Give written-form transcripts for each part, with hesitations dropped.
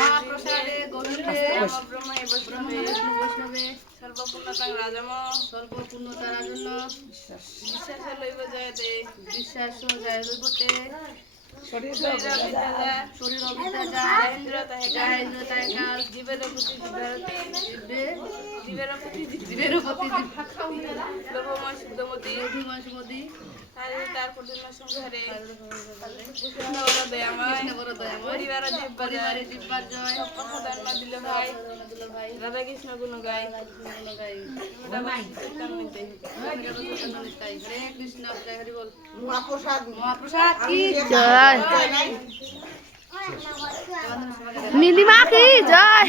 মহাপ্রসাদে গৌরীতে ব্রহ্মে বৈষ্ণবে সর্বপূর্ণতাং রাজম সর্বপূর্ণতার জন্য বিশ্বাস লইব জয়তে বিশ্বাস জয় লইবতে শরীর অবিদ্যা জীবের প্রতি লোভময় শুদ্ধমতি তার পূর্ণ সংসারে পরিবারে দিব্যার জয় দিল ভাই রাধা কৃষ্ণ গুণ গাই হরে কৃষ্ণ জয় হরি বল মহাপ্রসাদ কি জয় নীলিমা কি জয়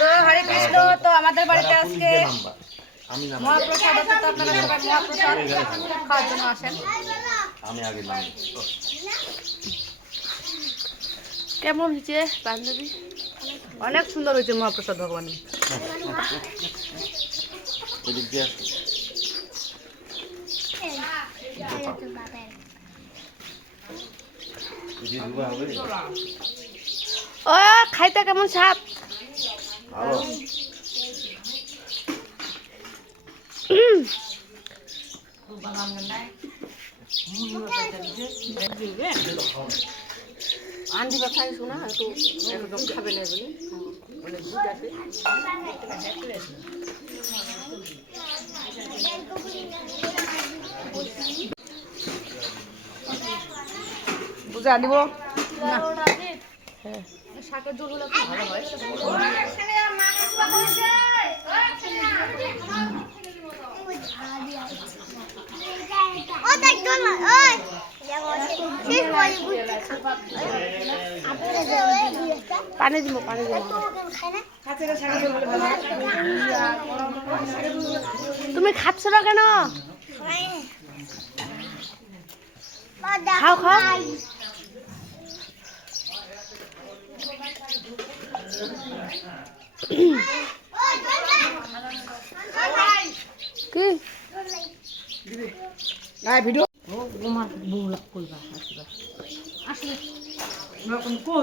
তো হরে কৃষ্ণ। তো আমাদের বাড়িতে আজকে মহাপ্রসাদ আছে, তো আপনারা সবাই মহাপ্রসাদ খাওয়ার জন্য আসেন। কেমন হয়েছে বান্ধবী? অনেক সুন্দর হয়েছে মহাপ্রসাদ ভগবানের। ও খাইতে কেমন স্বাদ? আন্দি বা খাই শোনা তো একদম খাবে না বলে অনেক দুধ আছে। বুঝে আনিব না শাকের ঝোল হলে খুব ভালো হয়। পানি দিব পানি দিব। তুমি খাচ্ছ না কেন? খাও খাও। কি ভিডিও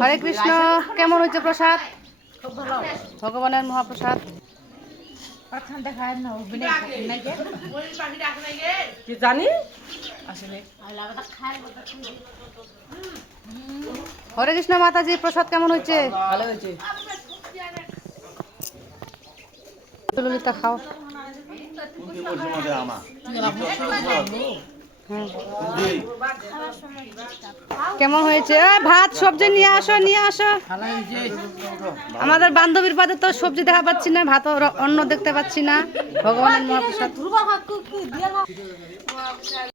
হরে কৃষ্ণ। কেমন হয়েছে প্রসাদ? ভগবানের মহাপ্রসাদ। জানি হরে কৃষ্ণ মাতাজি, প্রসাদ কেমন হয়েছে? ভালো হয়েছে। ললিতা খাও। কেমন হয়েছে? ভাত সবজি নিয়ে আসো নিয়ে আসো। আমাদের বান্ধবীর পাতে তো সবজি দেখা পাচ্ছি না, ভাত অন্ন দেখতে পাচ্ছি না। ভগবানের মহাপ্রসাদ।